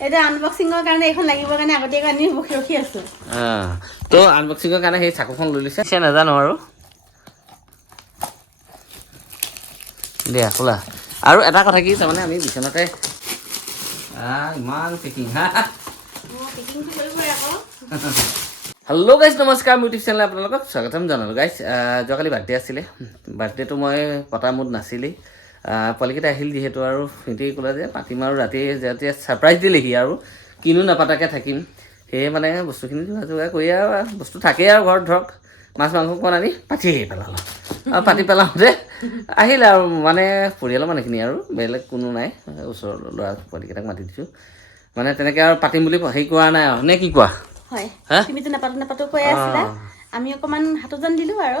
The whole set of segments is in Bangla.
কাৰণে সেই চাকুখন লৈ লৈছে নাজানো আৰু দিয়া খোলা আৰু এটা কথা কি তাৰমানে আমি বিচনাতে হেল্ল' গাইজ নমস্কাৰ মোৰ আপোনালোকক স্বাগতম জনালোঁ গাইজ যোৱাকালি বাৰ্থডে আছিলে বাৰ্থডেটো মই পতা মোৰ নাছিলেই পোৱালিকেইটা আহিল যিহেতু আৰু সিহঁতি ক'লে যে পাতিম আৰু ৰাতি যেতিয়া ছাৰপ্ৰাইজ দিলেহি আৰু কিনো নাপাতাকৈ থাকিম সেয়ে মানে বস্তুখিনি যোগাৰ যোগাৰ কৰি আৰু বস্তু থাকেই আৰু ঘৰত ধৰক মাছ মাংস অকণ আনি পাতিয়েই পেলালোঁ আৰু পাতি পেলাওঁতে আহিলে আৰু মানে পৰিয়ালৰ মানুহখিনি আৰু বেলেগ কোনো নাই ওচৰৰ ল'ৰা পোৱালিকেইটাক মাতি দিছোঁ মানে তেনেকৈ আৰু পাতিম বুলি হেৰি কৰা নাই আৰু নে কি কোৱা হয় তুমিতো নাপাতো নাপাতো কৈ আছিলা আমি অকণমান হাতত দিলোঁ আৰু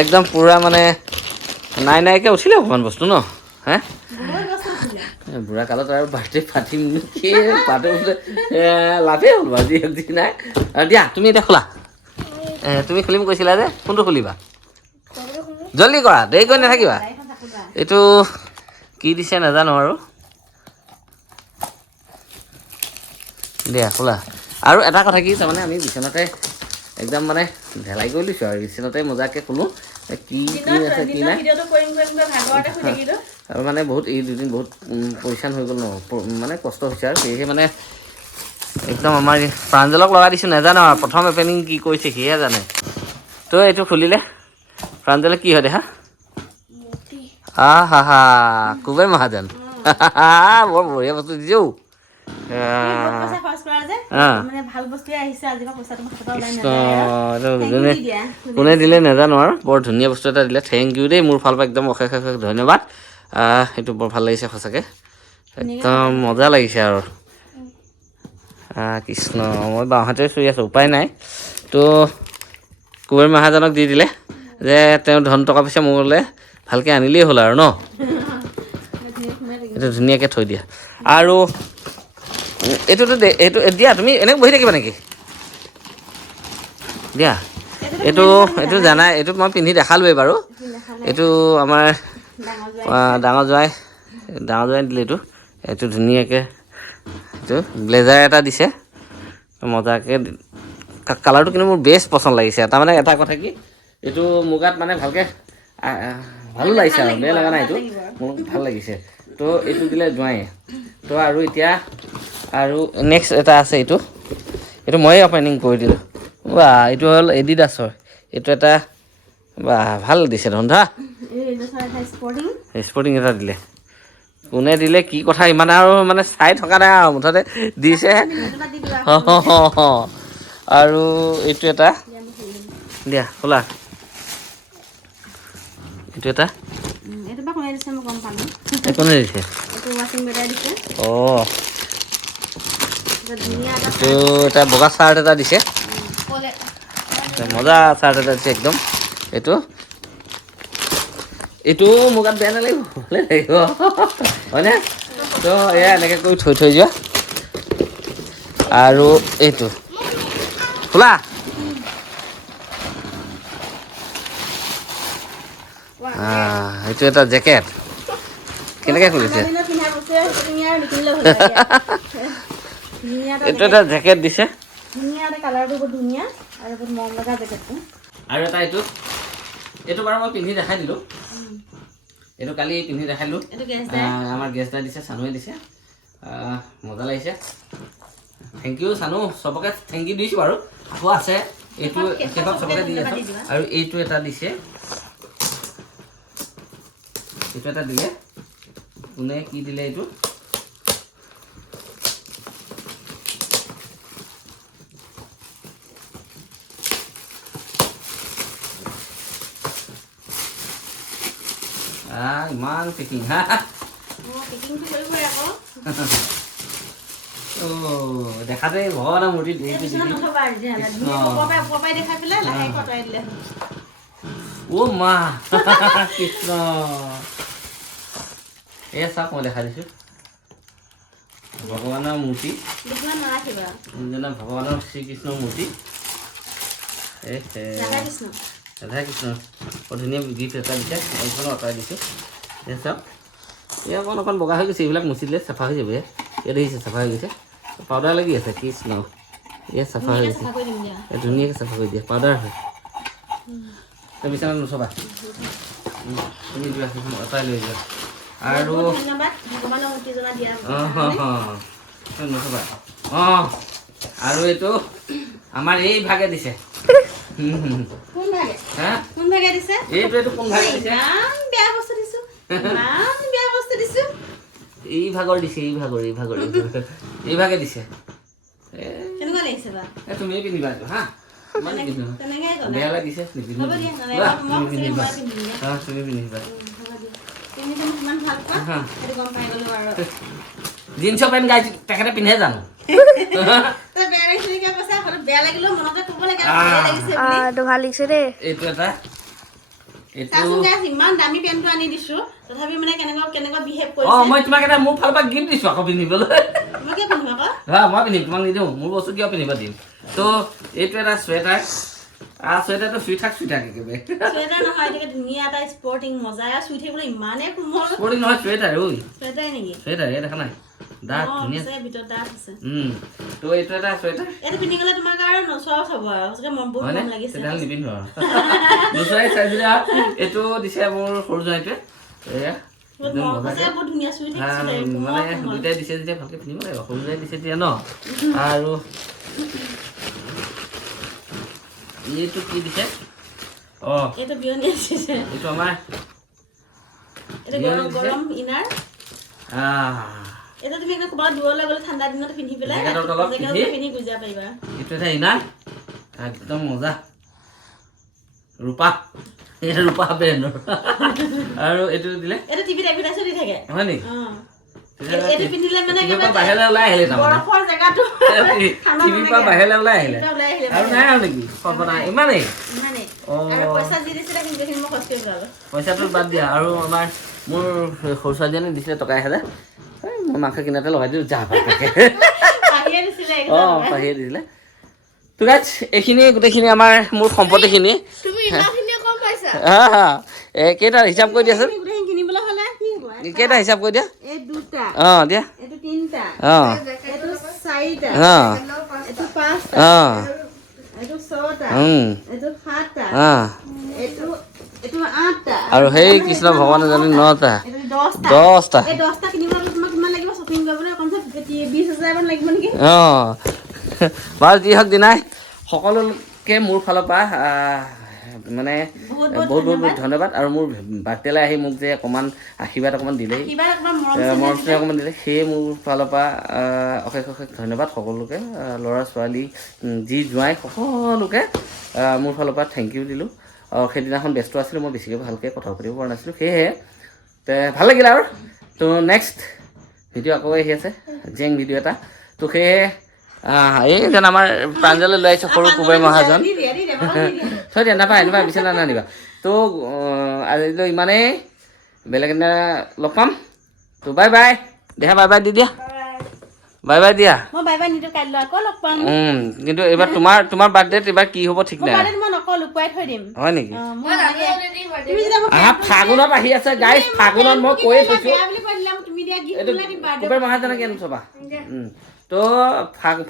একদম পুৰা মানে নাই নাইকে উঠিলে অকণমান বস্তু ন হা বুঢ়া কালত আৰু বাৰ্থডে পাতিম নেকি পাতো লাভেই হ'ল বাৰু যি নাই দিয়া তুমি এতিয়া খোলা তুমি খুলিম কৈছিলা যে কোনটো খুলিবা জলদি কৰা দেৰি কৰি নাথাকিবা এইটো কি দিছে নাজানো আৰু দিয়া খোলা আৰু এটা কথা কি তাৰমানে আমি বিচনাতে একদম মানে ঢেলাই কৰি লৈছোঁ আৰু বিচনাতে মজাকৈ খোলোঁ কি কি আছে কি নাই আৰু মানে বহুত এই দুদিন বহুত পৰিচান হৈ গ'ল ন মানে কষ্ট হৈছে আৰু সেয়েহে মানে একদম আমাৰ প্ৰাঞ্জলক লগাই দিছোঁ নাজানো আৰু প্ৰথম এপেনিং কি কৰিছে সিহে জানে তো এইটো খুলিলে প্ৰাঞ্জলে কি হয় দেখা আ হা হা কুবেৰ মহাজন বৰ বঢ়িয়া বস্তু দিছোঁ কোনে দিলে নাজানো আৰু বৰ ধুনীয়া বস্তু এটা দিলে থেংক ইউ দেই মোৰ ফালৰ পৰা একদম অশেষ অশেষ ধন্যবাদ সেইটো বৰ ভাল লাগিছে সঁচাকে একদম মজা লাগিছে আৰু কৃষ্ণ মই বাওঁহাতে চুই আছো উপায় নাই তো কুবেৰ মহাজনক দি দিলে যে তেওঁ ধন টকা পইচা মোলৈ ভালকৈ আনিলেই হ'ল আৰু ন এইটো ধুনীয়াকৈ থৈ দিয়া আৰু এইটোতো এইটো দিয়া তুমি এনেই বহি থাকিবা নেকি দিয়া এইটো এইটো জানাই এইটো মই পিন্ধি দেখালোৱেই বাৰু এইটো আমাৰ ডাঙৰ জোঁৱাই ডাঙৰ জোঁৱাই দিলে এইটো এইটো ধুনীয়াকৈ এইটো ব্লেজাৰ এটা দিছে মজাকৈ কালাৰটো কিন্তু মোৰ বেষ্ট পচন্দ লাগিছে তাৰমানে এটা কথা কি এইটো মুগাত মানে ভালকৈ ভালো লাগিছে আৰু বেয়া লগা নাই এইটো মোৰ ভাল লাগিছে তো এইটো দিলে জোঁৱাই তো আৰু এতিয়া আৰু নেক্সট এটা আছে এইটো এইটো ময়ে অপেনিং কৰি দিলোঁ বা এইটো হ'ল এডিডাছৰ এইটো এটা বা ভাল দিছে ধন্ধা স্পৰ্টিং এটা দিলে কোনে দিলে কি কথা ইমান আৰু মানে চাই থকা নাই আৰু মুঠতে দিছে আৰু এইটো এটা দিয়া খোলা এইটো এটা অঁ তো এটা বগা চাৰ্ট এটা দিছে মজা চাৰ্ট এটা দিছে একদম এইটো এইটো মুগাত বেয়া নালাগিব ভালেই লাগিব হয়নে তো এয়া এনেকৈ কৰি থৈ থৈ যোৱা আৰু এইটো খোলা এইটো এটা জেকেট কেনেকৈ খুলিছে এটা জ্যাকেট দিছে আৰু এটা এইটো এইটো বাৰু মই পিন্ধি দেখাই দিলোঁ এইটো কালি পিন্ধি দেখাই দিলোঁ আমাৰ গেষ্ট এটা দিছে চানুৱে দিছে মজা লাগিছে থেংক ইউ চানু চবকে থেংক ইউ দিছোঁ বাৰু আকৌ আছে এইটো একেখন চবকে দি আছোঁ আৰু এইটো এটা দিছে এইটো এটা দিলে কোনে কি দিলে এইটো Ah, iman picking ha. Oh, দেখা যায় ভগৱান মুৰি এই পিছে নথবা ও মা কৃষ্ণ এ চাওক মই দেখা দিছোঁ ভগৱানৰ মূৰ্তি ভগৱানৰ শ্ৰীকৃষ্ণৰ মূৰ্তি এহ রাধাকৃষ্ণ ধুনীয়া গীত এটা দিছে এইখনো আঁতৰাই দিছোঁ এতিয়া চাওক এই অকণ অকণ বগা হৈ গৈছে এইবিলাক মুচি দিলে চাফা হৈ যাব ইয়াত দেখিছে চাফা হৈ গৈছে পাউডাৰ লাগি আছে কি কৃষ্ণ ইয়াত চাফা হৈ গৈছে ইয়াত ধুনীয়াকৈ চাফা কৰি দিয়ে পাউডাৰ হয় তুমি বিচনাত নুচবা তুমি যোৱা সেইখন অঁতৰাই লৈ যোৱা আৰু অঁ নুচবা অঁ আৰু এইটো আমাৰ এই ভাগে দিছে হ্যাঁ কোন দিছে এই প্লেটটো দিছে নাম বেয়া বস্তু দিছো নাম বেয়া বস্তু দিছো এই ভাগৰ দিছে এই ভাগৰ এই ভাগৰ দিছে কেনেকুৱা পিন্ধিবা হা বেয়া লাগিছে জিন্সৰ পেণ্ট গাই তেখেতে পিন্ধে জানো বেয়া লাগিলো মনতে কব লাগে বেয়া লাগিছে বুলি আ তো ভাল লাগিছে দে এইটো এটা চাচোন গাইছ ইমান দামী পেনটো আনি দিছো তথাপি মানে কেনেকুৱা কেনেকুৱা বিহেভ কৰিছে অ মই তোমাক এটা মোৰ ফালৰ পৰা গিফ্ট দিছো আকৌ পিন্ধিবলৈ মই কিয় পিন্ধিম আকৌ হা মই পিন্ধিম তোমাক নিদিওঁ মোৰ বস্তু কিয় পিন্ধিব দিম তো এইটো এটা চুৱেটাৰ আ চুৱেটাৰটো শুই থাক শুই থাক একেবাৰে চুৱেটাৰ নহয় এইটো ধুনীয়া এটা স্পৰ্টিং মজা শুই থাকিবলৈ ইমানেই কোমল স্পৰ্টিং নহয় চুৱেটাৰ ঐ চুৱেটাৰ নেকি চুৱেটাৰ এই দেখা নাই ডাঠ ধুনীয়া ভিতৰত ডাঠ আছে উম তো এইটো এটা চুৱেটাৰ এইটো পিন্ধি গলে তোমাক আৰু নচোৱাও চাব আৰু মন বহুত ভাল লাগিছে এডাল নিপিন্ধো আৰু নচোৱাই চাই দিলে এইটো দিছে মোৰ সৰু জনাইটোৱে এয়া এটা তুমি এনেকৈ ক'ৰবাত দূৰলৈ গ'লে ঠাণ্ডা দিনত পিন্ধি পেলাই পিন্ধি গুচি যাব পাৰিবা এইটো এটা ইনা একদম মজা ৰূপা এইটো ৰূপা ব্ৰেণ্ডৰ আৰু এইটো দিলে এইটো টিভিত এভিটাই চলি থাকে হয় নেকি পইচাটো বাদ দিয়া আৰু আমাৰ মোৰ সৰু ছোৱালীজনী দিছিলে টকা এহেজাৰ মাংস কিনাৰতে লগাই দিলোঁ যা অঁ পাহিয়ে দিছিলে তো গাইজ এইখিনি গোটেইখিনি আমাৰ মোৰ সম্পত্তিখিনি কেইটা হিচাপ কৰি দিয়াচোন কেইটা হিচাপ কৰি দিয়া অঁ দিয়া অঁ অঁ অঁ আৰু সেই কৃষ্ণ ভগৱানে জানে নটা দহটা বাৰু যি হওক দিনাই সকলোকে মোৰ ফালৰ পৰা মানে বহুত বহুত বহুত ধন্যবাদ আৰু মোৰ বাটেলাই আহি মোক যে অকণমান আশীৰ্বাদ অকণমান দিলেই মৰম অকণমান দিলে সেয়ে মোৰ ফালৰ পৰা অশেষ অশেষ ধন্যবাদ সকলোকে ল'ৰা ছোৱালী যি জোঁৱাই সকলোকে মোৰ ফালৰ পৰা থেংক ইউ দিলোঁ আৰু সেইদিনাখন ব্যস্ত আছিলোঁ মই বেছিকৈ ভালকৈ কথা পাতিব পৰা নাছিলোঁ সেয়েহে ভাল লাগিলে আৰু তো নেক্সট ভিডিঅ' আকৌ আহি আছে জেং ভিডিঅ' এটা তো সেয়েহে এইজন আমাৰ প্ৰাঞ্জললৈ লৈ আহিছে সৰু কুবে মহাজন থৈ দিয়া নাপায় নাপায় বিচনা নানিবা তো আজিলৈ ইমানেই বেলেগ এদিনা লগ পাম তো বাই বাই দেহা বাই বাই দি দিয়া বাই বাই দিয়া কিন্তু এইবাৰ তোমাৰ তোমাৰ বাৰ্থডেত এইবাৰ কি হ'ব ঠিক নাই হয় নেকি মানে- ফাগুনত আহি আছে গাইজ ফাগুনত মই কৈয়ে থৈছো কুপেৰ মহাজনে কেনে চাবা তো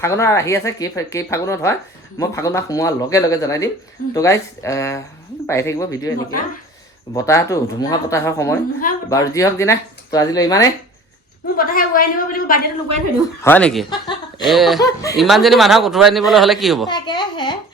ফাগুনত আহি আছে কেই কেই ফাগুনত হয় মই ফাগুন মাহ সোমোৱাৰ লগে লগে জনাই দিম তো গাইজ পাই থাকিব ভিডিঅ' এনেকৈ বতাহটো ধুমুহা বতাহৰ সময় বাৰু যি হওক দিনা তো আজিলৈ ইমানেই হয় নেকি এ ইমান মানুহক উঠোৱাই নিবলৈ হ'লে কি হ'ব